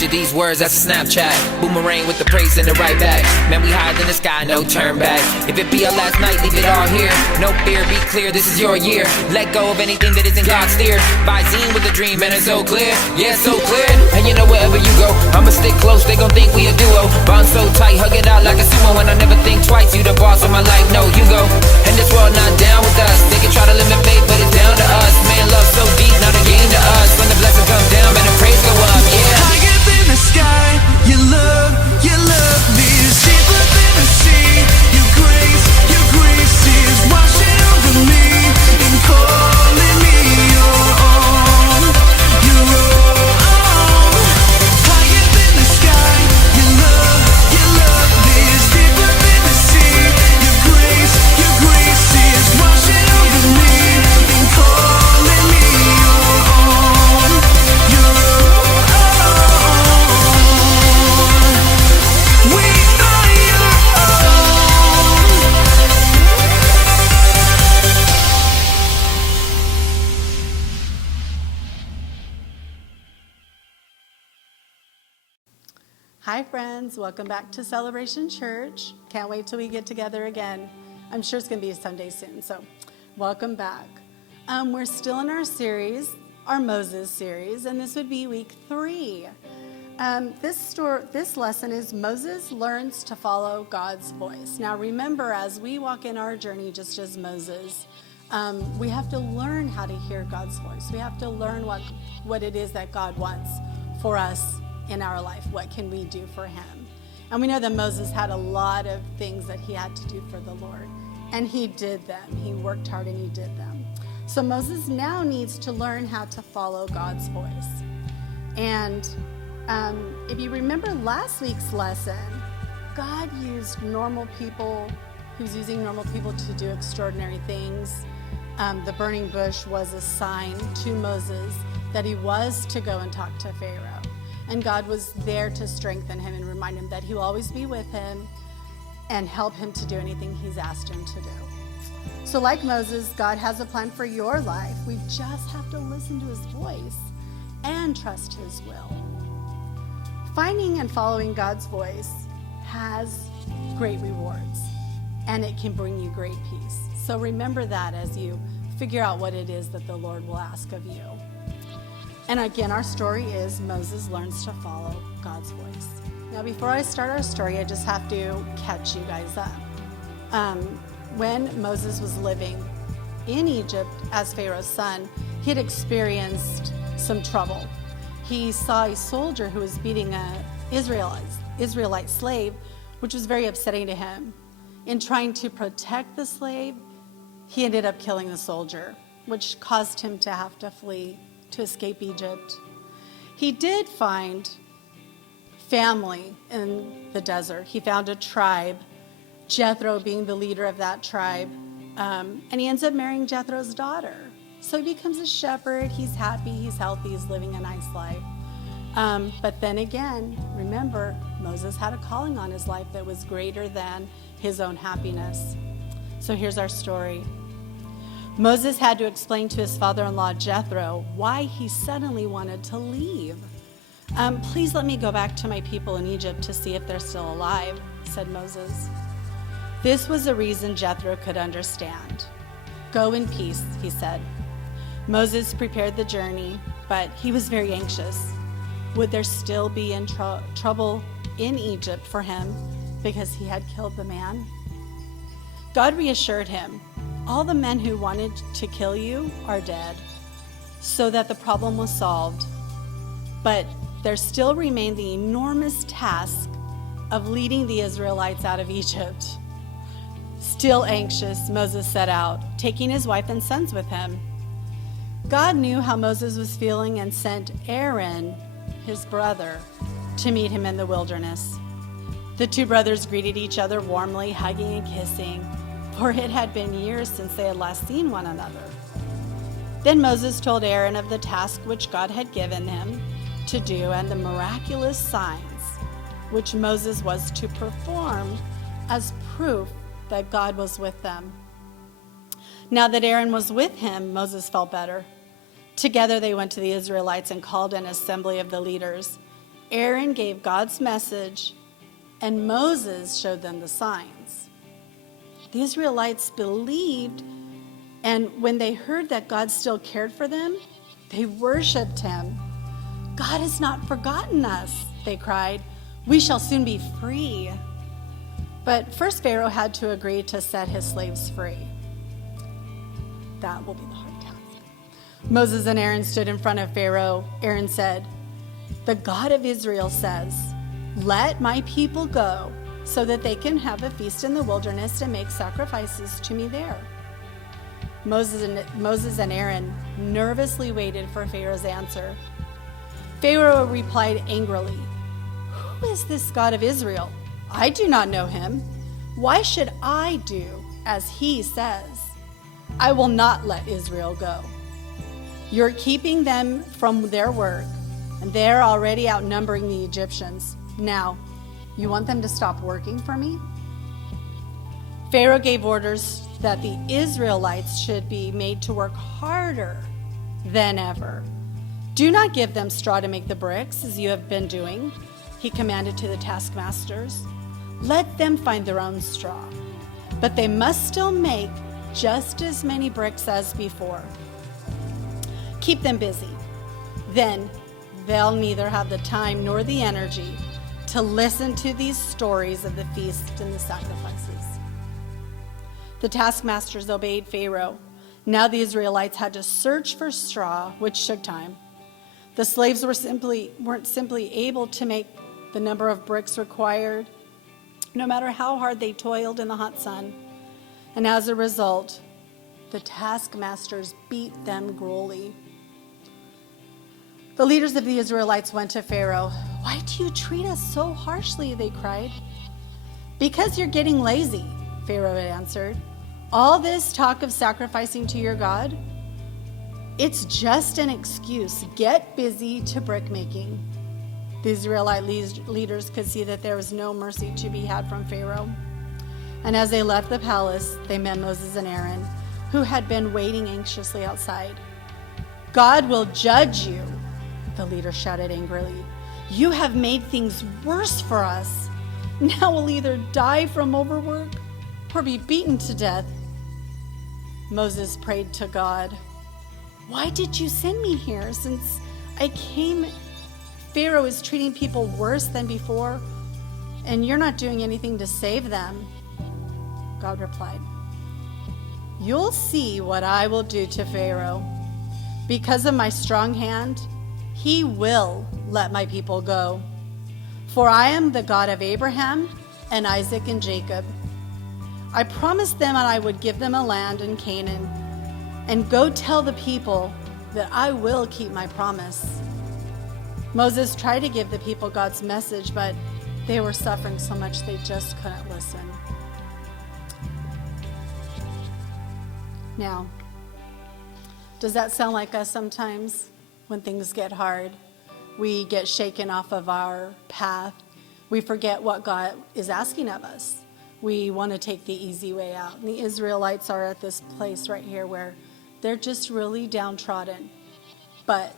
picture these words, that's a Snapchat. Boomerang with the praise and the right back. Man, we higher than the sky, no turn back. If it be our last night, leave it all here. No fear, be clear, this is your year. Let go of anything that isn't God's steer. Visine with a dream, man, it's so clear. Yeah, so clear. And you know wherever you go, I'ma stick close, they gon' think we a duo. Bond so tight, hug it out like a sumo. And I never think twice, you the boss of my life, no, you go. And this world not down with us. They can try to limit faith, but it's down to us. Man, love so deep, not a game to us. When the blessings come down, man, the praise go up, yeah. Higher than the sky, your love me is deeper than the sea. Your grace is washing over me and calling me your own, your own. Higher than the sky, your love me is deeper than the sea. Your grace is washing over me and calling me your own, your own. We are your own. Hi friends, welcome back to Celebration Church. Can't wait till we get together again. I'm sure it's going to be someday soon, so welcome back. We're still in our series, our Moses series, and this would be week 3. This lesson is Moses learns to follow God's voice. Now remember, as we walk in our journey just as Moses, we have to learn how to hear God's voice. We have to learn what it is that God wants for us in our life. What can we do for him? And we know that Moses had a lot of things that he had to do for the Lord, and he did them. He worked hard and he did them. So Moses now needs to learn how to follow God's voice. And if you remember last week's lesson, God used normal people. He was using normal people to do extraordinary things. The burning bush was a sign to Moses that he was to go and talk to Pharaoh. And God was there to strengthen him and remind him that he will always be with him and help him to do anything he's asked him to do. So like Moses, God has a plan for your life. We just have to listen to his voice and trust his will. Finding and following God's voice has great rewards, and it can bring you great peace. So remember that as you figure out what it is that the Lord will ask of you. And again, our story is Moses learns to follow God's voice. Now, before I start our story, I just have to catch you guys up. When Moses was living in Egypt as Pharaoh's son, he had experienced some trouble. He saw a soldier who was beating an Israelite slave, which was very upsetting to him. In trying to protect the slave, he ended up killing the soldier, which caused him to have to flee to escape Egypt. He did find family in the desert. He found a tribe, Jethro being the leader of that tribe, and he ends up marrying Jethro's daughter. So he becomes a shepherd. He's happy, he's healthy, he's living a nice life. But then again, remember, Moses had a calling on his life that was greater than his own happiness. So here's our story. Moses had to explain to his father-in-law Jethro why he suddenly wanted to leave. Please let me go back to my people in Egypt to see if they're still alive, said Moses. This was a reason Jethro could understand. Go in peace, he said. Moses prepared the journey, but he was very anxious. Would there still be trouble in Egypt for him because he had killed the man? God reassured him, all the men who wanted to kill you are dead, so that the problem was solved. But there still remained the enormous task of leading the Israelites out of Egypt. Still anxious, Moses set out, taking his wife and sons with him. God knew how Moses was feeling and sent Aaron, his brother, to meet him in the wilderness. The two brothers greeted each other warmly, hugging and kissing, for it had been years since they had last seen one another. Then Moses told Aaron of the task which God had given him to do and the miraculous signs which Moses was to perform as proof that God was with them. Now that Aaron was with him, Moses felt better. Together they went to the Israelites and called an assembly of the leaders. Aaron gave God's message, and Moses showed them the signs. The Israelites believed, and when they heard that God still cared for them, they worshiped him. God has not forgotten us, they cried. We shall soon be free. But first Pharaoh had to agree to set his slaves free. That will be the hard task. Moses and Aaron stood in front of Pharaoh. Aaron said, "The God of Israel says, 'Let my people go so that they can have a feast in the wilderness and make sacrifices to me there.'" Moses and Aaron nervously waited for Pharaoh's answer. Pharaoh replied angrily, "Who is this God of Israel? I do not know him. Why should I do as he says? I will not let Israel go. You're keeping them from their work, and they're already outnumbering the Egyptians. Now, you want them to stop working for me?" Pharaoh gave orders that the Israelites should be made to work harder than ever. "Do not give them straw to make the bricks, as you have been doing," he commanded to the taskmasters. "Let them find their own straw, but they must still make just as many bricks as before. Keep them busy. Then they'll neither have the time nor the energy to listen to these stories of the feast and the sacrifices." The taskmasters obeyed Pharaoh. Now the Israelites had to search for straw, which took time. The slaves weren't simply able to make the number of bricks required, no matter how hard they toiled in the hot sun. And as a result, the taskmasters beat them cruelly. The leaders of the Israelites went to Pharaoh. "Why do you treat us so harshly?" they cried. "Because you're getting lazy," Pharaoh answered. "All this talk of sacrificing to your God, it's just an excuse. Get busy to brick making." The Israelite leaders could see that there was no mercy to be had from Pharaoh. And as they left the palace, they met Moses and Aaron, who had been waiting anxiously outside. "God will judge you," the leader shouted angrily. "You have made things worse for us. Now we'll either die from overwork or be beaten to death." Moses prayed to God, "Why did you send me here? Since I came, Pharaoh is treating people worse than before, and you're not doing anything to save them." God replied, "You'll see what I will do to Pharaoh. Because of my strong hand, he will let my people go. For I am the God of Abraham and Isaac and Jacob. I promised them I would give them a land in Canaan. And go tell the people that I will keep my promise." Moses tried to give the people God's message, but they were suffering so much they just couldn't listen. Now, does that sound like us sometimes? When things get hard, we get shaken off of our path. We forget what God is asking of us. We want to take the easy way out. And the Israelites are at this place right here where they're just really downtrodden. But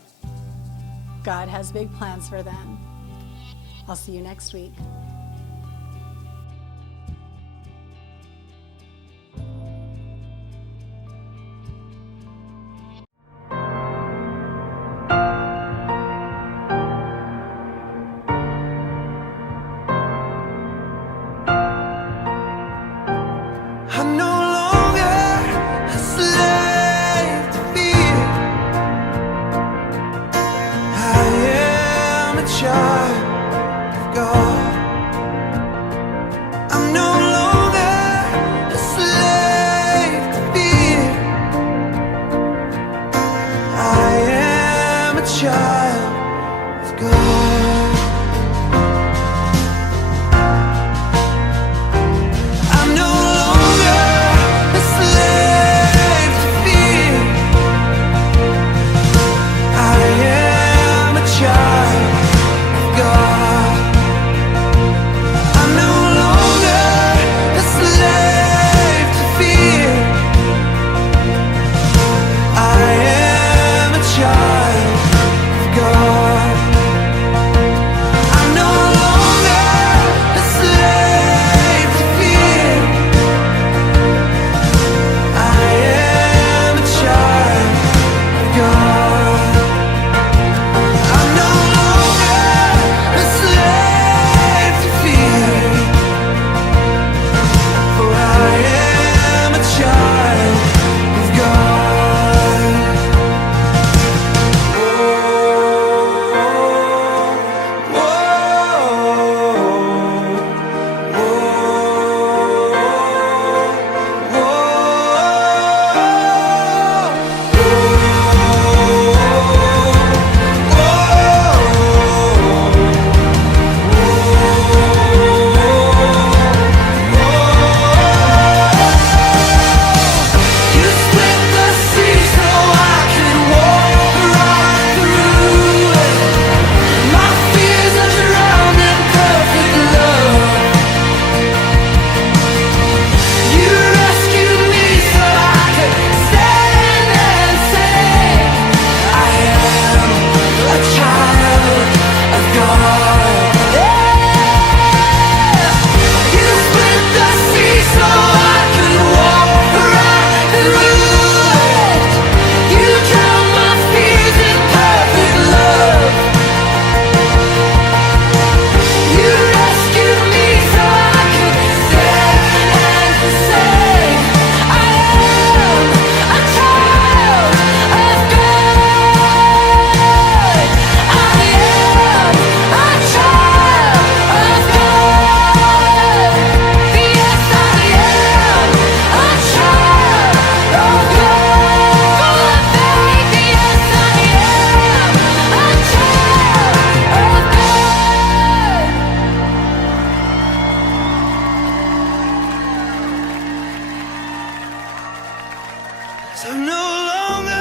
God has big plans for them. I'll see you next week. I'm no longer a slave to fear. I am a child of God. 'Cause I'm no longer